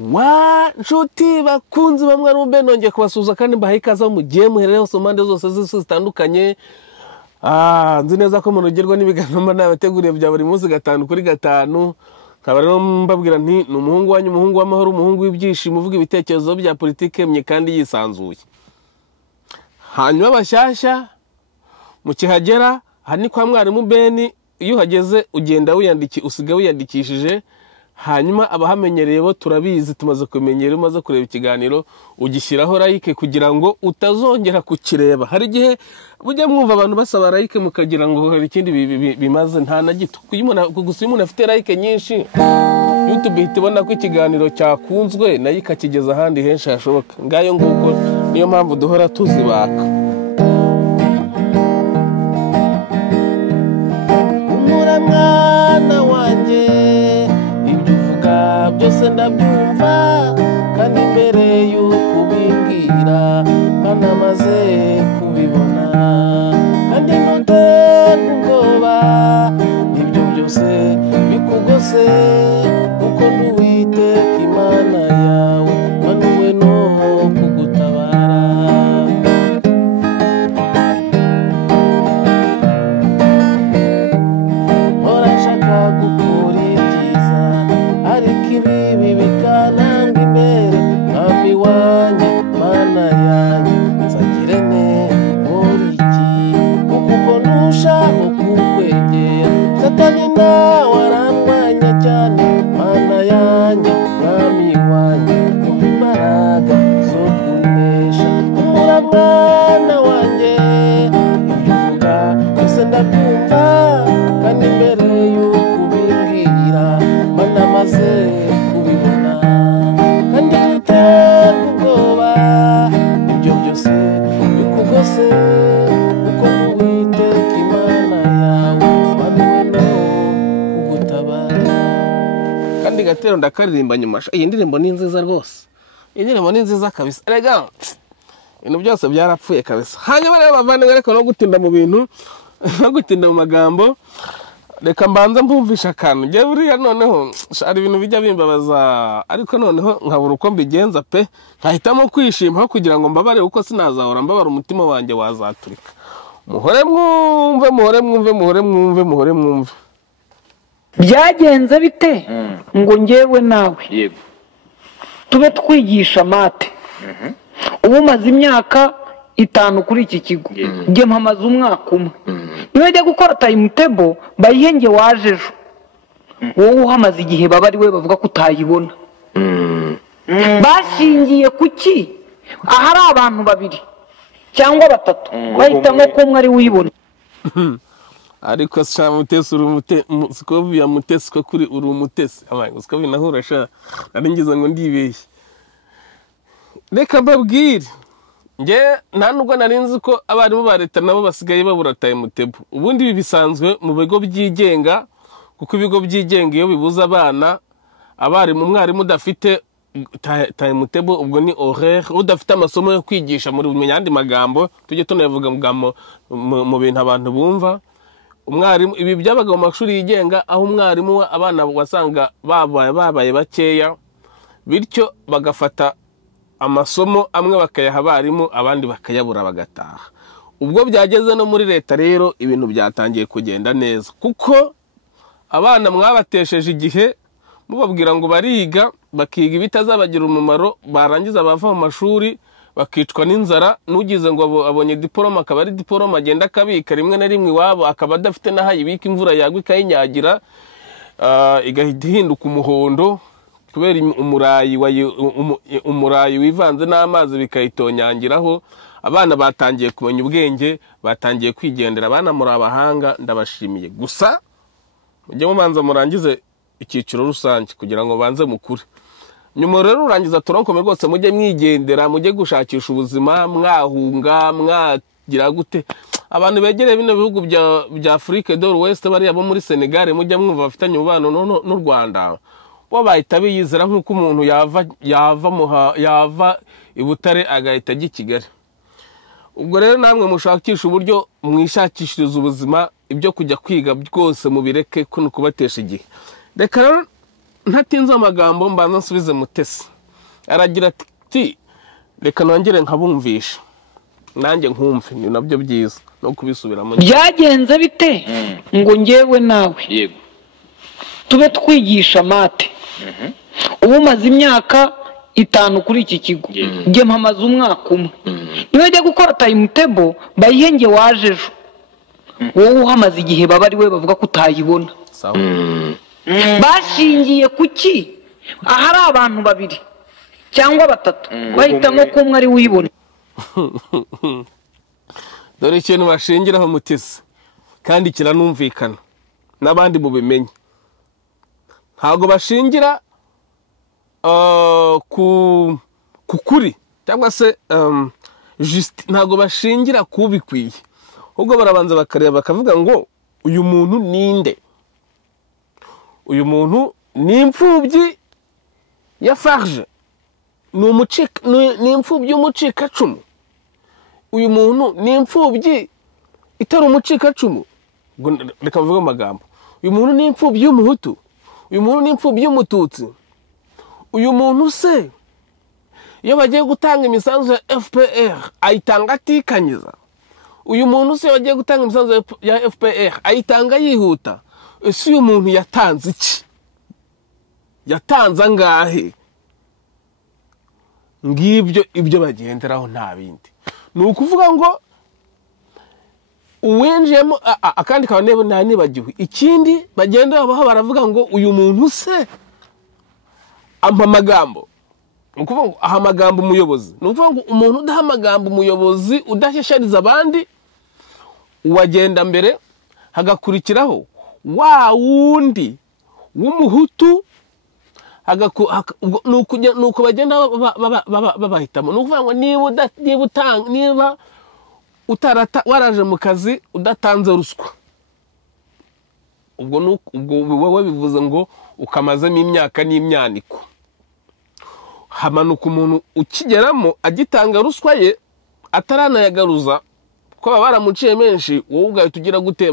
wa nshuti bakunzi bamwe n'umbe nongeye kubasuza kandi mbahaye ikaze mu gihe muherere hose impande zose z'isi zitandukanye. Nzi neza ko munogerwa n'ibiganiro mba nabateguriye bya buri munsi 5 kuri 5. Nkaba rero mbabwira nti ni umuhungu wanyu, umuhungu w'amahoro, umuhungu w'ibyishimo, uvuga ibitekerezo bya politike mye kandi yisanzuye. Hanyuma bashyashya mu kihagera hani kwa mwarimu Beni, iyo uhageze ugenda wiyandikishije. Hanyuma abahamenyereye bo turabizi, tumaze kumenyera, umaze kureba ikiganiro ugishyiraho like kugira ngo utazongera kukireba. Hari gihe bujya mwumva abantu basaba like mukagira ngo hari ikindi bimaze, nta na gito. Gusa umuntu afite like nyinshi YouTube ihita ibona ko ikiganiro cyakunzwe nayo ikakigeza ahandi henshi hashoboka. Ngayo nguko niyo mpamvu duhora tuzibaka. Umuramwana wanjye byose ndabyumva kandi mbere y'uko ubimbwira banamaze kubibona, kandi ntuterwe ubwoba n'ibyo byose bikugose, kuko n'Uwiteka Imana yawe wanuwe no kugutabara. Murashaka gukora ibyiza ariko ibibi bikananga imbere, mwami wanjye Mana yanjye nzagire ne muri iki, kuko ntushaka kukwegera. Satani nawe arandwanya cyane, Mana yanjye mwami wanjye imbaraga zo kunesha. Umuramwana wanjye ibyo uvuga byose ndabyumva kandi mbere y'uko ubimbwira banamaze kubibona, kandi ntuterwe ubwoba ibyo byose bikugose, kuko n'Uwiteka Imana yawe wanuwe no kugutabara. Kandi gatero ndakaririmba nyuma. Iyi ndirimbo ni nziza rwose, iyi ndirimbo ni nziza kabisa. Erega ibintu byose byarapfuye kabisa. Hanyuma rero bavandimwe, reka no gutinda mu bintu no gutinda mu magambo, reka mbanza mbumvisha akantu. Ngiye buriya noneho hari ibintu bijya bimbabaza, ariko noneho nkabura uko mbigenza pe, nkahitamo kwishima kugira ngo mbabare, uko sinazahora mbabara, umutima wanjye wazaturika. Muhore mwumve, muhore mwumve, muhore mwumve, muhore mwumve. Byagenze bite ngo ngewe nawe yego tube twigisha mate? Ubu maze imyaka 5 kuri iki kigo, nge mpamaze umwaka umwe. Niwe jya gukora timetable bayihenge waje ejo, wowe uhamaze igihe baba ari we bavuga ko utayibona. Bashingiye kuki ahari abantu 2 cyangwa 3 bahitamo ko umwe ari uyibona? Ariko sha mutesi Scovia mutesi ko kuri uri umutesi abaye Scovia nahura sha naringize ngo ndibeshye. Reka mbabwire, nge nta nubwo narinzi ko abarimu ba leta nabo basigaye babura timetable. Ubundi ibi bisanzwe mu bigo byigenga, kuko ibigo byigenga iyo bibuza abana, abarimu umwarimu udafite timetable ubwo ni horaire, udafite amasomo yo kwigisha muri yandi magambo tujye tunavuga mu bintu abantu bumva. Umwarimu ibi byabaga mu mashuri yigenga, aho umwarimu abana wasanga babaye bakeya, bityo bagafata amasomo amwe bakayaha abarimu, abandi bakayabura bagataha. Ubwo byageze no muri leta rero ibintu byatangiye kugenda neza, kuko abana mwabatesheje igihe mubabwira ngo bariga, bakiga ibitazabagira umumaro, barangiza bava mu mashuri bakicwa n'inzara. Nugize ngo abonye diploma, akaba ari diploma agenda akabika rimwe na rimwe iwabo, akaba adafite n'ahayibika, imvura yagwa ikayinyagira igahita ihinduka umuhondo kubera umurayi wivanze n'amazi bikayitonyangiraho. Abana batangiye kumenya ubwenge, batangiye kwigendera. Abana muri abahanga, ndabashimiye. Gusa mujye mubanza murangize icyiciro rusange kugira ngo banze mukure. Nyuma rero urangiza turankome rwose, mujye mwigendera, mujye gushakisha ubuzima, mwahunga, mwagira gute. Abantu begereye bino bihugu bya Afrique de l'Ouest, bari abo muri Senegal, mujye mwumva bafitanye umubano n'u Rwanda, bo bahita biyizera nk'uko umuntu yava i Butare agahita ajya i Kigali. Ubwo rero namwe mushakisha uburyo mwishakishiriza ubuzima, ibyo kujya kwiga byose mubireke kubatesha igihe. Reka rero ntatinze amagambo mbanza nsubize Mutesi. Aragira ati reka nongere nkabumvisha nanjye nkumve ni nabyo byiza no kubisubiramo. Byagenze bite ngo ngewe nawe yego tube twigisha mate ubu maze imyaka 5 kuri iki kigo nge mpamaze umwaka umwe niwe jya gukora timetable bayihenge wajejo wowe uhamaze igihe baba ari we bavuga ko utayibona sawa bashingiye kuki ahari abantu babiri cyangwa batatu bahitamo ko umwe ari wibona. Dore ikintu bashingiraho Mutesi kandi kiranumvikana n'abandi mu bimenye. Ntago bashingira kukuri cyangwa se ntago bashingira kubikwiye, ahubwo barabanza bakareba bakavuga ngo uyu muntu ninde, uyu muntu ni imfubyi ya Farge, ni imfubyi y'umucikacumu, uyu muntu ni imfubyi itari umucikacumu. Reka mvuge amagambo, uyu muntu ni imfubyi y'umuhutu, uyu muntu ni imfubyi y'umututsi, uyu muntu se iyo bagiye gutanga imisanzu ya FPR ayitanga atikanyiza, uyu muntu se bagiye gutanga imisanzu ya FPR ayitanga yihuta. Ese uyu muntu yatanze iki? Yatanze angahe? Ngibyo ibyo bagenderaho nta bindi. Ni ukuvuga ngo uwenjemo akandi kabanebo nanibagiwe ikindi bagenderaho baravuga ngo uyu muntu se ampa amagambo. Nukuvuga ngo aha amagambo umuyobozi. Nukuvuga ngo umuntu udaha amagambo umuyobozi udashyeshariza abandi uwagenda mbere hagakurikiraho wa wundi w'umuhutu nuko bagenda babahitamo. Nukuvuga ngo niba waraje mu kazi udatanze ruswa, ubwo wowe bivuze ngo ukamazemo imyaka n'imyaniko. Hamanuka umuntu ukigeramo agitanga ruswa ye ataranayagaruza ko baba baramuciye menshi, wowe ugahita ugira gute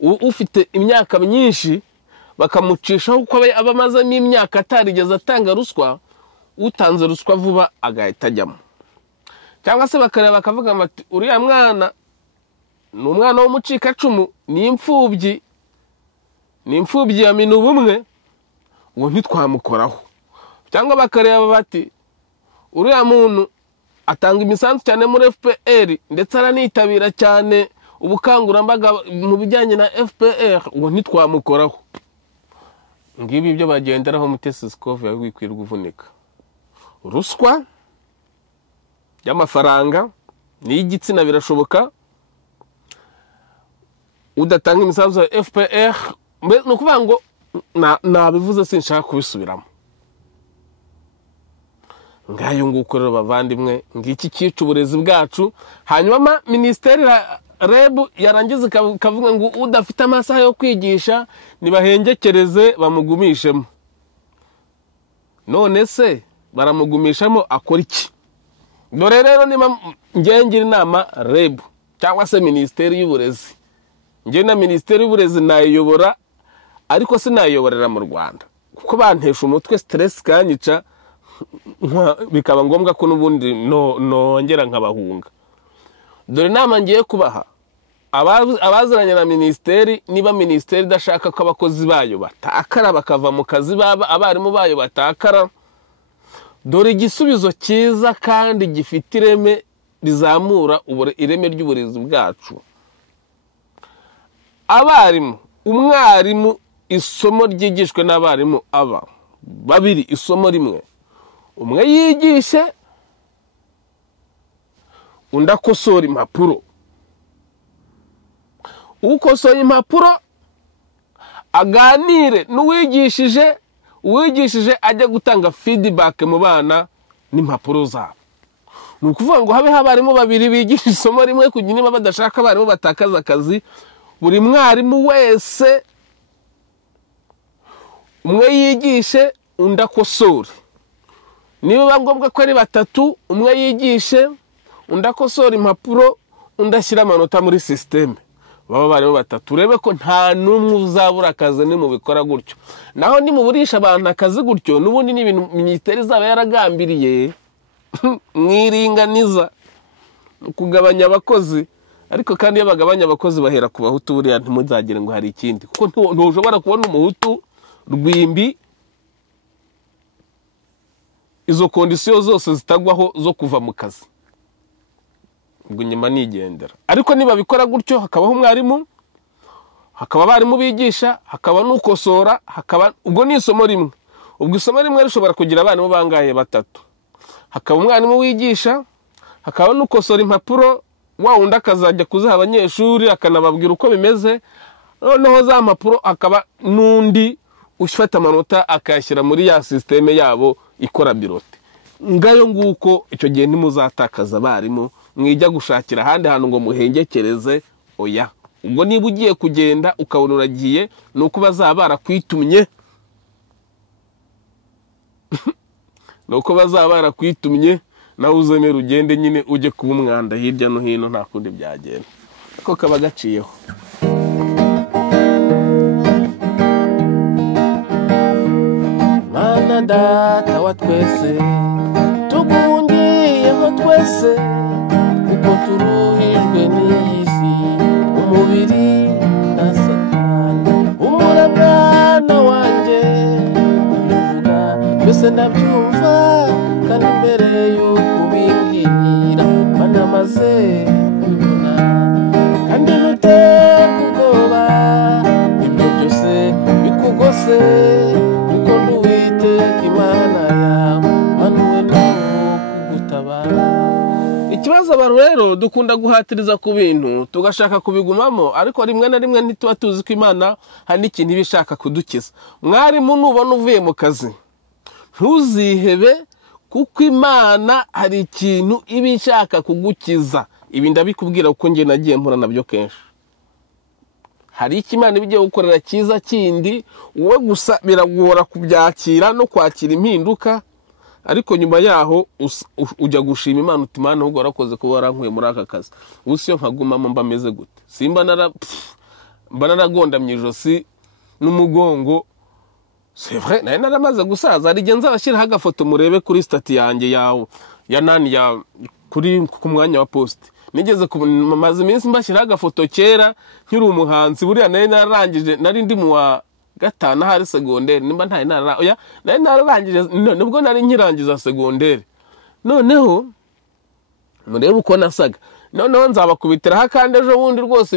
ufite imyaka myinshi bakamucishaho uko abamazemo imyaka atarigeze atanga ruswa, utanze ruswa vuba agahita ajyamo. Cyangwa se bakareba bakavuga bati uriya mwana ni umwana w'umucikacumu, ni imfubyi ya Minubumwe, ngo ntitwamukoraho. Cyangwa bakareba bati uriya muntu atanga imisanzu cyane muri FPR ndetse aranitabira cyane ubukangurambaga mu bijyanye na FPR, ngo ntitwamukoraho. Ngibi ibyo bagenderaho Mutesi Skov yawikwirwa uvunika. Ruswa y'amafaranga n'igitsina birashoboka, udatanga imisanzu ya FPR no kuvuga ngo nabivuze sinshaka kubisubiramo. Ngayo nguko rero bavandimwe, ngiki cyica uburezi bwacu. Hanyuma ministeri REB yarangiza kavuga ngo udafite amasaha yo kwigisha nibahengekereze bamugumishemo. None se baramugumishamo akora iki? Dore rero niba ngira inama REB cyangwa se ministeri y'uburezi, nge na ministeri y'uburezi nayiyobora, ariko sinayiyoborera mu Rwanda kuko bantesha umutwe, stress kanyica, bikaba ngombwa ko n'ubundi nongera nkabahunga. Dore nama ngiye kubaha abaziranye na ministeri, niba ministeri idashaka ko abakozi bayo batakara bakava mu kazi, abarimu bayo batakara, dore igisubizo cyiza kandi gifite ireme rizamura ireme ry'uburezi bwacu. Abarimu, umwarimu isomo ryigishwe n'abarimu aba babiri, isomo rimwe, umwe yigishe undi akosora impapuro. Ukosoye impapuro aganire n'uwigishije, uwigishije ajya gutanga feedback mu bana n'impapuro zabo. Ni ukuvuga ngo habe abarimu babiri bigisha isomo rimwe kugira niba badashaka abarimu batakaza akazi, buri mwarimu wese umwe yigishe undi akosore. Niba ngombwa ko ari batatu, umwe yigishe undi akosora impapuro undi ashyira amanota muri systeme, baba barimo batatu urebe ko nta numwe uzabura akazi ni mu bikora gutyo naho ni mu burisha abantu akazi gutyo nubundi ni ibintu minisiteri zaba yaragambiriye mwiringaniza kugabanya abakozi ariko kandi iyo bagabanya abakozi bahera ku bahutu buriya ntimuzagire ngo hari ikindi kuko ntushobora kubona umuhutu rwimbi izo kondisiyo zose zitagwaho zo kuva mu kazi ubwo nyuma nigendera ariko niba bikora gutyo hakabaho umwarimu hakaba abarimu bigisha hakaba n'ukosora hakaba ubwo ni isomo rimwe ubwo isomo rimwe rishobora kugira abarimu bangaye batatu hakaba umwarimu wigisha hakaba n'ukosora impapuro wa wundi akazajya kuziha abanyeshuri akanababwira uko bimeze noneho za mpapuro akaba n'undi ufata amanota akayashyira muri ya systeme yabo ikora birote ngayo nguko icyo gihe ntimuzatakaza abarimu mwijya gushakira ahandi hantu ngo muhengekereze oya ubwo niba ugiye kugenda ukabona uragiye nuko bazaba barakwitumye nuko bazaba barakwitumye nawe uzemera ugende nyine ujye kuba umwanda hirya no hino nta kundi byagenda ko kaba gaciyeho Mana data wa twese tugungiyeho twese kuko turuhijwe n'iyi si umubiri na satani umura mwana wanjye bivuga mbese ndabyumva kandi mbere y'uko ubimbwira banamaze kubibona kandi nuterwa ubwoba ibyo byose bikugose kuko nduwiteka imana yawe manuwe nawo kugutabara ikibazo abantu rero dukunda guhatiriza ku bintu tugashaka kubigumamo ariko rimwe na rimwe ntituba tuzi ko imana hari n'ikintu iba ishaka kudukiza mwarimu nubona uvuye mu kazi ntuzihebe kuko imana hari ikintu iba ishaka kugukiza ibi ndabikubwira kuko njye nagiye mpura nabyo kenshi hari icyo imana iba igiye gukorera cyiza kindi wowe gusa biragora kubyakira no kwakira impinduka ariko nyuma yaho ujya gushima imana uti imana ahubwo warakoze kuba warankuye muri aka kazi ubu siyo nkagumamo mba meze gute simba naragondamye ijosi n'umugongo c'est vrai nari naramaze gusaza hari igihe nzabashyiraho agafoto murebe kuri stati yanjye ya nani ya kuri ku mwanya wa post nigeze maze iminsi mbashyiraho agafoto kera nkiri umuhanzi buriya nari nararangije nari ndi mu wa gatanu hari segonderi nimba ntaye oya nari nararangije nubwo nari nkirangiza segonderi noneho murebe uko nasaga noneho nzabakubitiraho kandi ejo bundi rwose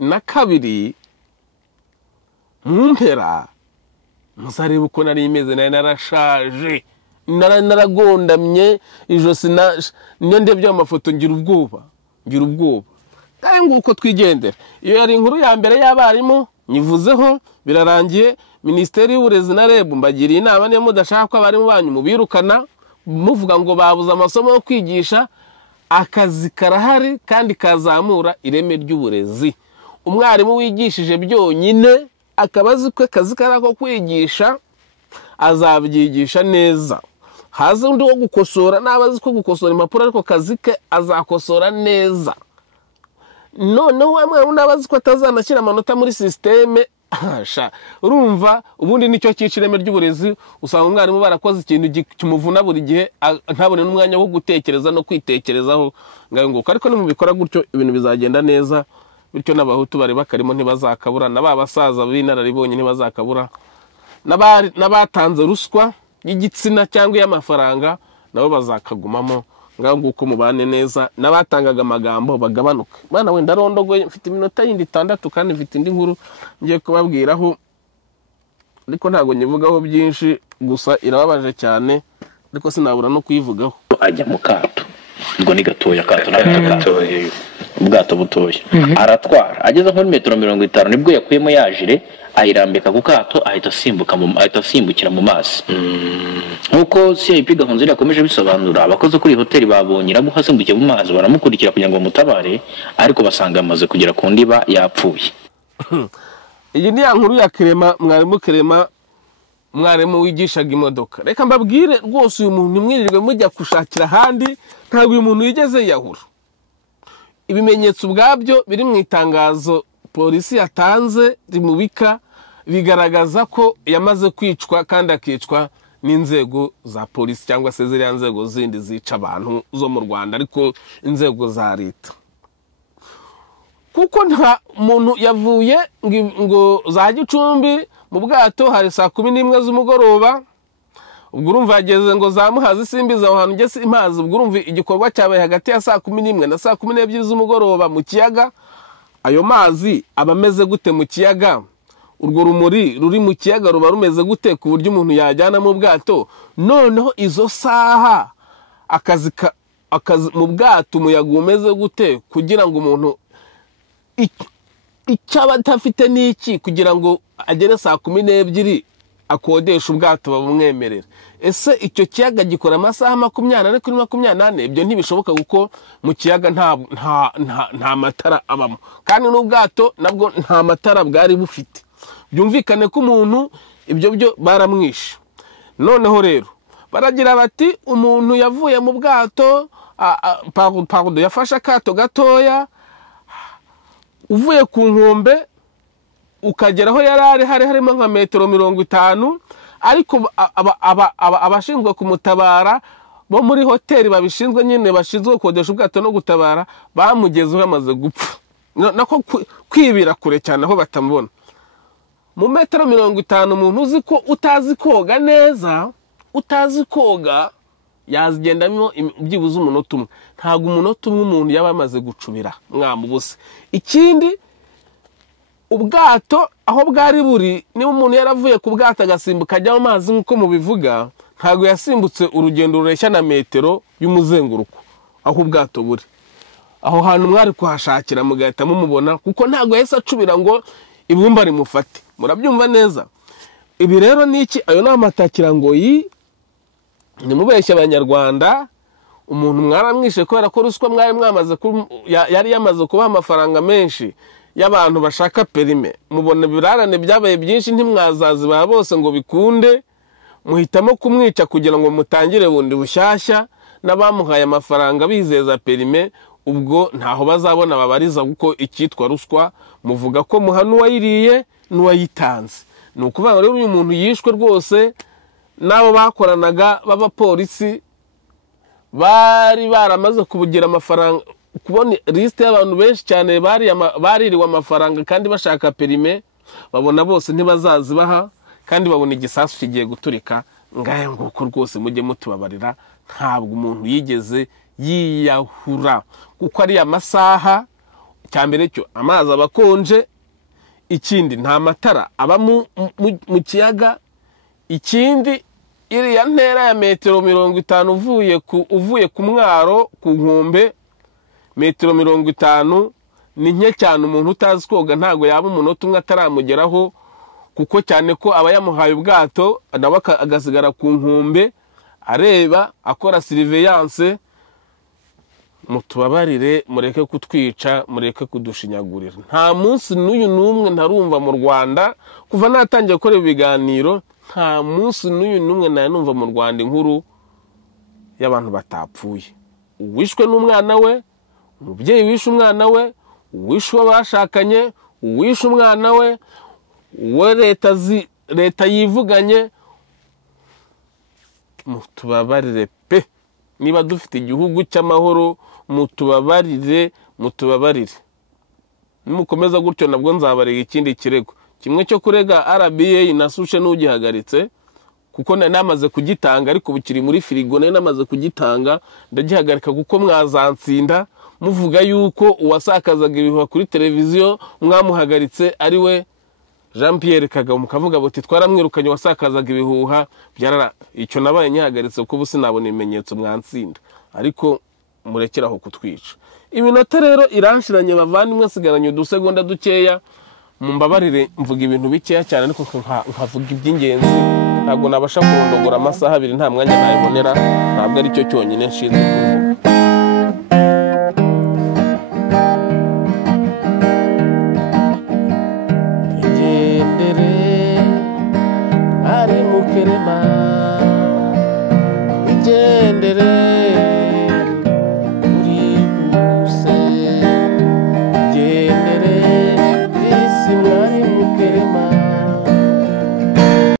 2022 mu mpera muzarebe uko nari imeze nari narashaje naragondamye ijosi niyo ndebye amafoto ngira ubwoba kandi nguko twigendera iyo yari inkuru ya mbere y'abarimu nyivuzeho birarangiye Minisiteri y'Uburezi na REB mbagiriye inama niyo mudashaka ko abarimu banyu mubirukana muvuga ngo babuze amasomo yo kwigisha akazi karahari kandi kazamura ireme ry'uburezi umwarimu wigishije byonyine akabazi ko akazi karako kwigisha azabyigisha neza haze undi wo gukosora nabazi ko gukosora impapuro ariko kazi ke azakosora neza noneho umwarimu nabazi ko atazanashyira amanota muri systeme urumva ubundi nicyo cyicireme ry'uburezi usanga umwarimu barakoze ikintu kimuvuna buri gihe ntabone n'umwanya wo gutekereza no kwitekerezaho ngayo nguko ariko ni mu bikora gutyo ibintu bizagenda neza bityo n'abahutu bari bakarimo ntibazakabura n'abasaza b'inararibonye ntibazakabura n'abatanze ruswa y'igitsina cyangwa y'amafaranga nabo bazakagumamo ngaho nguko mubane neza n'abatangaga amagambo bagabanuka bana wenda rondogoye mfite iminota yindi 6 kandi mfite indi nkuru ngiye kubabwiraho ariko ntago nyivugaho byinshi gusa irababaje cyane ariko sinabura no kuyivugaho ajya mu kato ngo ni gatoya kato gatoya ubwato butoya aratwara ageze nko metero 50 nibwo yakuyemo yajire ayirambika ku kato ahita asimbukira mu mazi nkuko CIP Gahunzira yakomeje bisobanura abakoze kuri hoteli babonye iramuha asimbukiye mu mazi baramukurikira kugira ngo mutabare ariko basanga amaze kugera ku ndiba yapfuye iyi ni nkuru ya Clement mwarimu wigishaga imodoka reka mbabwire rwose uyu muntu mwirirwe mujya kushakira handi ntabwo uyu muntu yigeze yahura ibimenyetso ubwabyo biri mu itangazo polisi yatanze rimubika bigaragaza ko yamaze kwicwa kandi akicwa n'inzego za polisi cyangwa se ziriya nzego zindi zica abantu zo mu Rwanda ariko inzego za leta. Kuko nta muntu yavuye ngo za Gicumbi mu bwato hari saa 11 z'umugoroba, ubwo urumva yageze ngo za Muhazi simbiza aho hantu nge simpazi, ubwo urumva igikorwa cyabaye hagati ya saa 11 na saa 12 z'umugoroba mu kiyaga. Ayo mazi abameze gute mu kiyaga? Urwo rumuri ruri mu kiyaga ruba rumeze gute ku buryo umuntu yajyana mu bwato? Noneho izo saha akazi mu bwato umuyaga umeze gute kugira ngo umuntu icyaba atafite n'iki kugira ngo agere saa 12 akodesha ubwato babumwemerera? Ese icyo kiyaga gikora amasaha 24 kuri 24? Ibyo ntibishoboka kuko mu kiyaga nta matara abamo, kandi n'ubwato nabwo nta matara bwari bufite. Byumvikane ko umuntu ibyo byo baramwishe. Noneho rero baragira bati umuntu yavuye mu bwato pardon yafashe akato gatoya uvuye ku nkombe ukageraho yarari harimo nka metero 50, ariko abashinzwe kumutabara bo muri hoteli babishinzwe nyine bashinzwe kodesha ubwato no gutabara bamugezeho yamaze gupfa, nako kwibira kure cyane aho batamubona. Mu metero 50 umuntu uzi ko utazi koga neza, utazi koga yazigendamo byibuze umunota umwe. Ntago umunota umwe umuntu yaba amaze gucubira mwamubuse. Ikindi ubwato aho bwari buri, niba umuntu yaravuye ku bwato agasimbuka ajya mu mazi nkuko mubivuga, ntago yasimbutse urugendo rureshya na metero y'umuzenguruko aho ubwato buri. Aho hantu mwari kuhashakira mugahita mumubona, kuko ntago yahise acubira ngo ibumba rimufate. Murabyumva neza? Ibi rero niki? Ayo ni amatakira ngo ni mubeshya abanyarwanda. Umuntu mwaramwishe kubera ko ruswa mwari mwamaze yari yamaze kuba amafaranga menshi y'abantu bashaka perime. Mubona birarane byabaye byinshi, ntimwazazi ba bose ngo bikunde, muhitamo kumwica kugira ngo mutangire bundi bushyashya n'abamuhaye amafaranga bizeza perime. Ubwo ntaho bazabona babariza kuko ikitwa ruswa muvuga ko muhanu wayiriye n'uwayitanze. Ni ukuvuga rero uyu muntu yishwe rwose nabo bakoranaga b'abapolisi bari baramaze kubugira amafaranga. Kubona liste y'abantu benshi cyane baririwe amafaranga kandi bashaka perime, babona bose ntibazazibaha kandi babona igisasu kigiye guturika. Ngaye nguko rwose mujye mutubabarira, ntabwo umuntu yigeze yiyahura kuko ari amasaha. Cyambere cyo amazi abakonje, ikindi nta matara aba mu kiyaga, ikindi iriya ntera ya metero 50 uvuye ku mwaro ku nkombe, metero 50 ni nke cyane. Umuntu utazi koga ntago yaba umunota umwe ataramugeraho, kuko cyane ko aba yamuhaye ubwato nawe agasigara ku nkombe areba akora surveillance. Mutubabarire, mureke kutwica, mureke kudushinyagurira. Nta munsi n'uyu numwe ntarumva mu Rwanda kuva natangiye gukora ibiganiro, nta munsi n'uyu numwe numva mu Rwanda inkuru y'abantu batapfuye. Uwishwe n'umwana we, umubyeyi wishe umwana we, uwishe abashakanye, uwishe umwana we, leta yivuganye. Mutubabarire pe, niba dufite igihugu cy'amahoro mutubabarire. Nimukomeza gutyo nabwo nzabarega ikindi kirego kimwe cyo kurega RBA nasushe n'ugihagaritse, kuko namaze kugitanga ariko bukiri muri firigo. Namaze kugitanga ndagihagarika kuko mwazansinda muvuga yuko uwasakazaga ibihuha kuri televiziyo mwamuhagaritse ari we Jean Pierre Kagame, mukavuga buti twaramwirukanye wasakazaga ibihuha. Icyo nabaye nyihagaritse kuko ubu sinabona ibimenyetso mwansinda, ariko murekeraho kutwica. Iminota rero iranshiranye bavandimwe, sigaranye udusegonda dukeya. Mumbabarire mvuga ibintu bikeya cyane ariko nkavuga iby'ingenzi. Ntabwo nabasha kurondogora amasaha 2, nta mwanya nayibonera. Ntabwo ari cyo cyonyine nshinzwe kuvuga. Igendere